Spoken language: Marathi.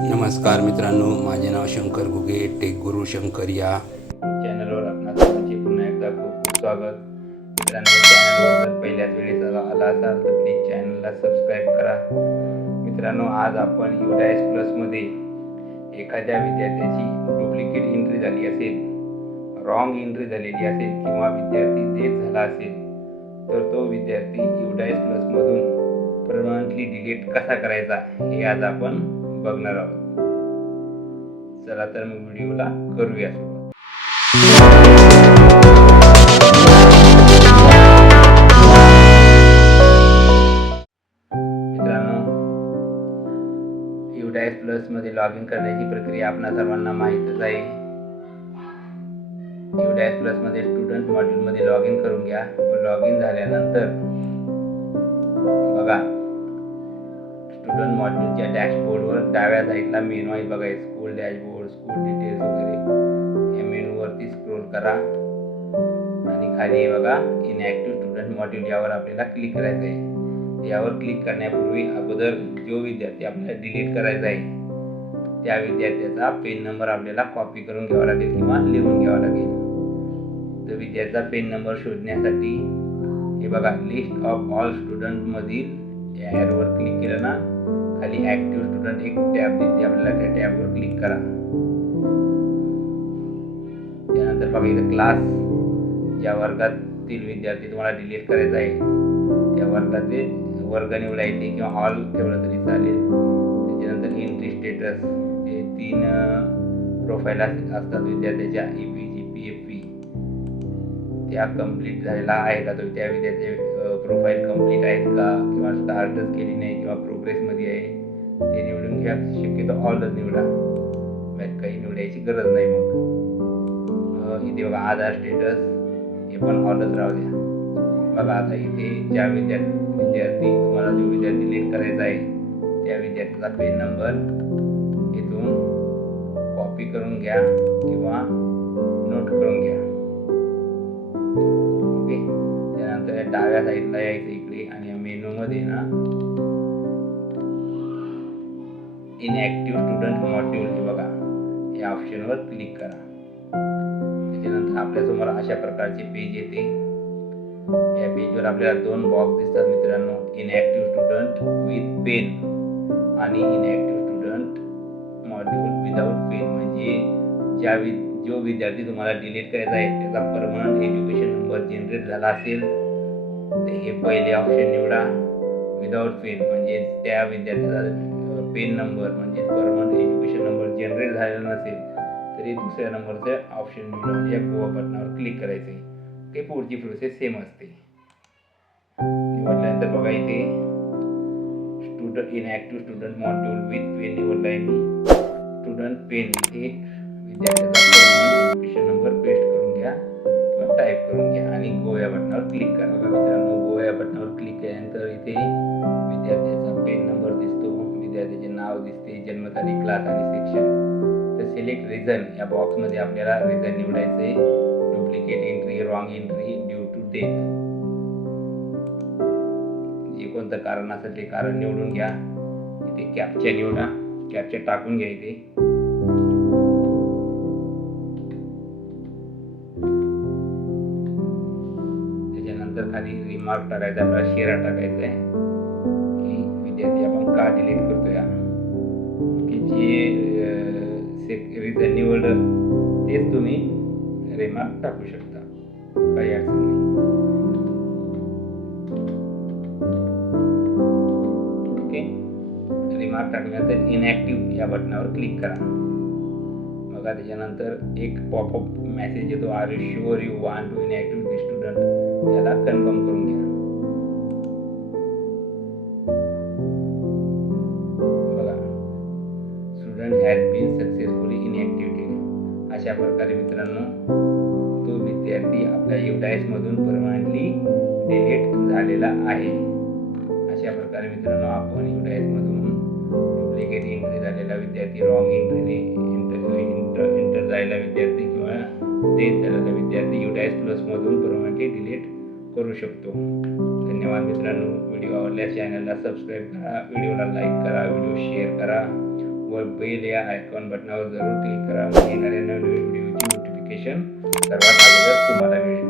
नमस्कार मित्रांनो माझे नाव शंकर घुगे टेक गुरु शंकर या. चॅनलवर आपणाचे पुन्हा एकदा खूप खूप स्वागत. मित्रांनो चॅनलवर जर पहिल्याच वेळेस आला आला असाल तर प्लीज चॅनलला सबस्क्राईब करा. मित्रांनो आज आपण युडायस प्लसमध्ये एखाद्या विद्यार्थ्याची डुप्लिकेट एंट्री झाली असेल रॉंग एंट्री झालेली असेल किंवा विद्यार्थी देत झाला असेल तर तो विद्यार्थी युडायस प्लसमधून परमनंटली डिलीट कसा करायचा हे आज आपण बघणार आहोत. चला तर मग व्हिडिओला करूया मित्रांनो युडायस प्लसमध्ये लॉग इन करण्याची प्रक्रिया आपणा सर्वांना माहीतच आहे. युडॅस प्लसमध्ये स्टुडंट मॉड्यूल मध्ये लॉग इन करून घ्या. लॉग इन झाल्यानंतर बघा स्टुडंट मॉड्यूलच्या डॅशबोर्डवर डाव्या साईडला मेनू आहे बघा स्कूल डॅशबोर्ड स्कूल डिटेल्स वगैरे. या मेनूवरती स्क्रोल करा. आणि खाली बघा इनॅक्टिव्ह स्टुडंट मॉड्यूल यावर आपल्याला क्लिक करायचं आहे यावर क्लिक करण्यापूर्वी अगोदर जो विद्यार्थी आपल्याला डिलीट करायचा आहे त्या विद्यार्थ्याचा पेन नंबर आपल्याला कॉपी करून घ्यावा लागेल किंवा लिहून घ्यावा लागेल. तर विद्यार्थ्याचा पेन नंबर शोधण्यासाठी हे बघा लिस्ट ऑफ ऑल स्टुडंटमधील या क्लिक केलं ना खाली ॲक्टिव्ह स्टुडंट एक टॅब दिसते आपल्याला त्या टॅबवर क्लिक करा. त्यानंतर बघा इथं क्लास ज्या वर्गातील विद्यार्थी तुम्हाला डिलीट करायचा आहे त्या वर्गाचे वर्ग निवडा येते किंवा हॉल ठेवलं तरी चालेल. त्याच्यानंतर एंट्री स्टेटस हे तीन प्रोफाईल असतात विद्यार्थ्याच्या E P G P F P त्या कंप्लीट झालेला आहे का तो त्या विद्यार्थ्याचे प्रोफाईल कंप्लीट आहेत का? किंवा स्टार्टच केली नाही किंवा प्रोग्रेसमध्ये आहे? ते निवडून घ्या. शक्यतो ऑलच निवडा. काही निवडायची गरज नाही मग. इथे बघा आधार स्टेटस हे पण ऑलच राहू द्या. बघा आता इथे ज्या विद्यार्थी विद्यार्थी तुम्हाला जो विद्यार्थी लेट करायचा आहे त्या विद्यार्थ्याचा पेन नंबर इथून कॉपी करून घ्या किंवा नोट करून घ्या. ओके त्यानंतर डाव्या साईडला यायचं इकडे आणि मेनूमध्ये ना इनॅक्टिव्ह स्टुडंट मॉड्यूल हे बघा. या ऑप्शनवर क्लिक करा. त्याच्यानंतर आपल्यासमोर अशा प्रकारचे पेज येते. या पेजवर आपल्याला दोन बॉक्स दिसतात मित्रांनो. इनॅक्टिव्ह स्टुडंट विथ पेन आणि inactive student module without PEN म्हणजे ज्या वि जो विद्यार्थी तुम्हाला डिलीट करायचा आहे त्याचा परमनंट एज्युकेशन नंबर जनरेट झाला असेल तर हे पहिले ऑप्शन निवडा. विदाऊट पेन म्हणजे त्या विद्यार्थ्याचा पेन नंबर म्हणजे परमनंट एज्युकेशन नंबर जनरेट झालेला नसेल तरी दुसऱ्या नंबरचं ऑप्शन निवडून या गोवा बटनावर क्लिक करायचे. ते पुढची प्रोसेस सेम असते. निवडल्यानंतर बघा इथे student inactive student module with PEN निवडला आहे मी. स्टुडंट पेन इथे विद्यार्थ्याचा एज्युकेशन नंबर पेस्ट करून घ्या किंवा टाईप करून घ्या आणि गोव्या बटनावर क्लिक करा. बघा मित्रांनो गोव्या बटनावर क्लिक केल्यानंतर इथे नाव दिसते जन्मतारीख क्लास आणि सेक्शन तर सिलेक्ट रिझन या बॉक्समध्ये आपल्याला रिझन निवडायचं आहे. Duplicate entry wrong entry due to death जे कोणतं कारण असेल ते कारण निवडून घ्या. इथे कॅप्चर निवडा. कॅप्चर टाकून घ्या इथे. त्याच्यानंतर खाली रिमार्क टाकायचा आपल्याला शेरा टाकायचा आहे. की विद्यार्थी आपण का डिलीट करतोय? या की जे तेच तुम्ही रिमार्क टाकू शकता, काही अडचण नाही. ओके रिमार्क इनॅक्टिव्ह या क्लिक करा. त्याच्यानंतर एक पॉपअप मेसेज येतो are you sure you want to inactive student याला कन्फर्म करून घ्या. अशा प्रकारे मित्रांनो तो विद्यार्थी आपल्या युडायसमधून परमनंटली डिलीट झालेला आहे. अशा प्रकारे मित्रांनो आपण युडायसमधून डुप्लिकेट एंट्री झालेला विद्यार्थी रॉंग एंट्रीने इंटर इंटर जायला झालेला विद्यार्थी किंवा डेथ झालेला विद्यार्थी युडायस प्लसमधून परमनंटली डिलीट करू शकतो. धन्यवाद मित्रांनो. व्हिडिओ आवडल्यास चॅनलला सबस्क्राईब करा व्हिडिओला लाईक करा व्हिडिओ शेअर करा. व बेल या आयकॉन बटनावर जरूर क्लिक करा. म्हणजे येणाऱ्या नवीन व्हिडिओची नोटिफिकेशन सर्वात अगोदर तुम्हाला मिळेल.